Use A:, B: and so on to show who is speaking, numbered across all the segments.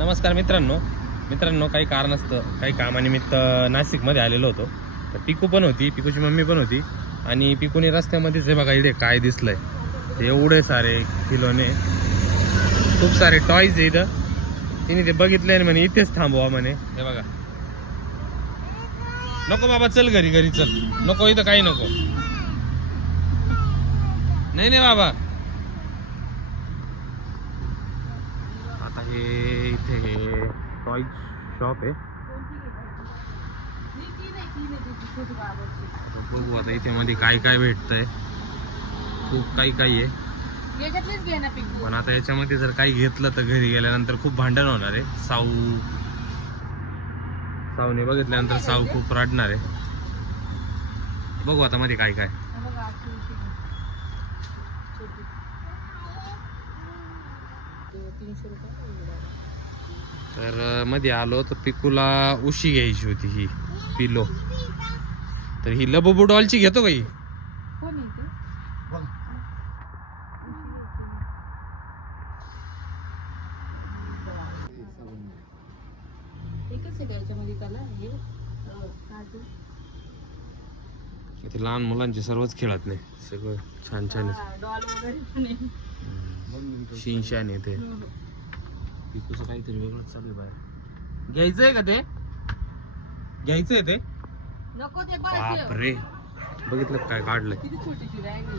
A: नमस्कार मित्रांनो. मित्रांनो काही कारण असतं काही कामानिमित्त नाशिकमध्ये आलेलो होतो. तर पिकू पण होती पिकूची मम्मी पण होती. आणि पिकूने रस्त्यामध्येच हे बघा इथे काय दिसलंय. ते एवढे सारे किलोने खूप सारे टॉयज आहे इथं. तिने ते बघितले आणि म्हणे इथेच थांबवा म्हणे. हे बघा. नको बाबा चल घरी घरी चल. नको इथं काही नको. नाही नाही बाबा आता हे इथे हे टॉय शॉप आहे. बघू आता इथे मध्ये काय काय भेटतंय. खूप काही काही आहे. पण आता याच्यामध्ये जर काही घेतलं तर घरी गेल्यानंतर खूप भांडण होणार आहे. साऊ साऊने बघितल्यानंतर साऊ खूप रडणार आहे. बघू आता मध्ये काय काय
B: हे बघा, अशी उशी घे. छोटी. ते तीनशे रुपये आहे एवढ्याला.
A: तर मध्ये आलो तर पिकूला उशी घ्यायची होती ही पिलो. तर ही लबोबू डॉलची घेतो का ही?
B: कोण आहे ते? एकच आहे का याच्यामध्ये त्याला? हे अं, काजू.
A: ते लहान मुलांचे सर्वच खेळत नाही. सगळं छान छान शिनशान येते.
B: हो, हो.
A: पिकूचं काहीतरी वेगळंच चालू आहे बाहेर. घ्यायचंय का ते? घ्यायचंय ते?
B: नको ते
A: बापरे. बघितलं काय काढलंय.
B: किती छोटीशी बॅग आहे.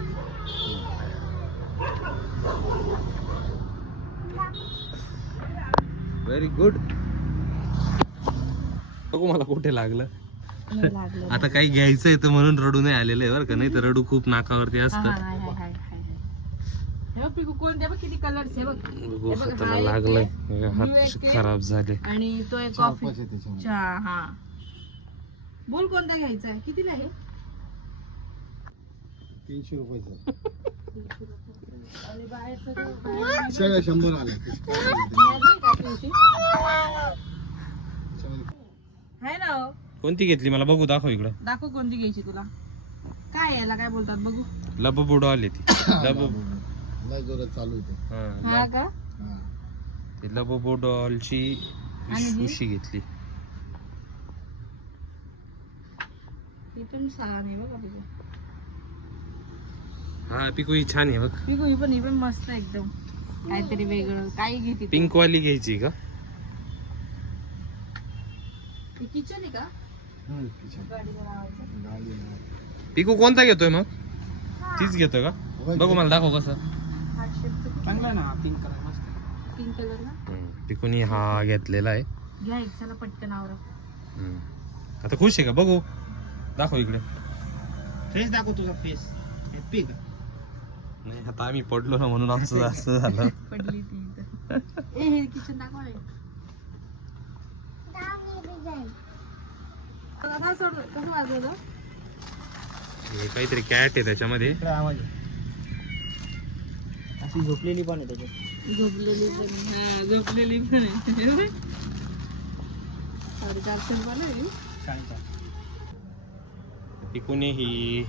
A: व्हेरी गुड बघू मला कुठे लागलं. आता काही घ्यायचंय तर म्हणून रडू नाही आलेलं आहे बरं का? नाही तर रडू खूप नाकावरती असतं.
B: हा, बघ पिकू कोणत्या बघ किती कलर्स आहे बघ.
A: बघू
B: हे बघ,
A: हाताला
B: एक
A: लागलंय.
B: आहे.
A: हात
B: एक आहे.
A: खराब झाले.
B: आणि तो एक कॉफी चहा हा. बोल कोणता घ्यायचा आहे? कितीला आहे?
C: तीनशे रुपयाचं.
B: आणि बाहेरचं ते बाहेर
C: सगळं शंभर आले.
B: नाही का तुळशी? आहे ना हो.
A: कोणती घेतली? मला बघू दाखव इकडं.
B: दाखव कोणती घ्यायची तुला. काय याला काय बोलतात? बघू.
A: लबबुडो आली ती. लबो
C: लय जोरात चालू होते.
A: हा
B: हा का?
C: हा.
A: ते लबोबो डॉलची
B: आणि ही?
A: उशी घेतली.
B: ही पण छान आहे बघा पिकू.
A: हा पिकू ही छान आहे बघ.
B: पिकू ही पण ही पण मस्त आहे एकदम. काहीतरी वेगळं. काही घेते
A: पिंक वाली घ्यायची का?
B: किचन आहे का?
C: हम्म, किचन. गाडी.
A: पिकू कोणता घेतोय मग? तीच घेतोय का? बघू मला दाखव कसं.
C: चांगला ना पिंक कलर मस्त
B: पिंक कलर ना?
A: पिकूनी हा घेतलेला आहे.
B: घ्या एक चला पटकन आवरा.
A: हम्म. आता खुश आहे का? बघू. दाखव इकडे.
C: फेस दाखव तुझा फेस हॅपी का
A: नाही आता आम्ही पडलो ना म्हणून आमचं जास्त झालं.
B: पडली ती इथं. ए हे किचन दाखवा रे आता सोड कसं वाजवलं?
A: हे काहीतरी कॅट आहे त्याच्यामध्ये.
C: इकडे आवाज आहे. अशी झोपलेली पण आहे त्याच्यात.
B: झोपलेली पण हा झोपलेली पण आहे. सॉरी चारशे रुपयाला आहे.
C: सांगता
A: पिकूने ही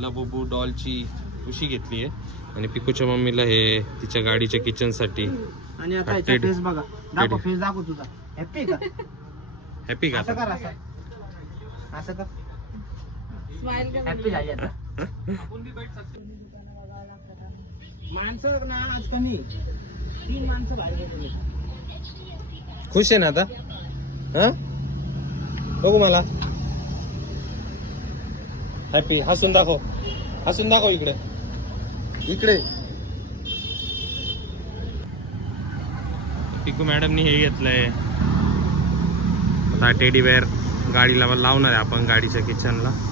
A: लबोबू डॉलची उशी घेतली आहे. आणि पिकूच्या मम्मीला हे तिच्या गाडीच्या किचनसाठी
D: आणि आता
A: हा,
D: याचा. फेस बघा. दाखव
A: टेडी.
D: फेस दाखव तुझा. हॅपी का?
A: हॅपी का
D: असं
A: आता?
D: कर असं. असं कर.
B: स्माइल
D: हॅपी झाली आता. माणसं ना आज कमी. तीन माणसं बाहेर गेलेली.
A: खुश आहे ना आता? हा? बघू मला. हॅपी हसून दाखव. हसून दाखव इकडे. इकडे. पिकू मॅडमनी हे घेतलंय. आता टेडी बेअर गाडीला लावणार आहे आपण गाडीच्या किचनला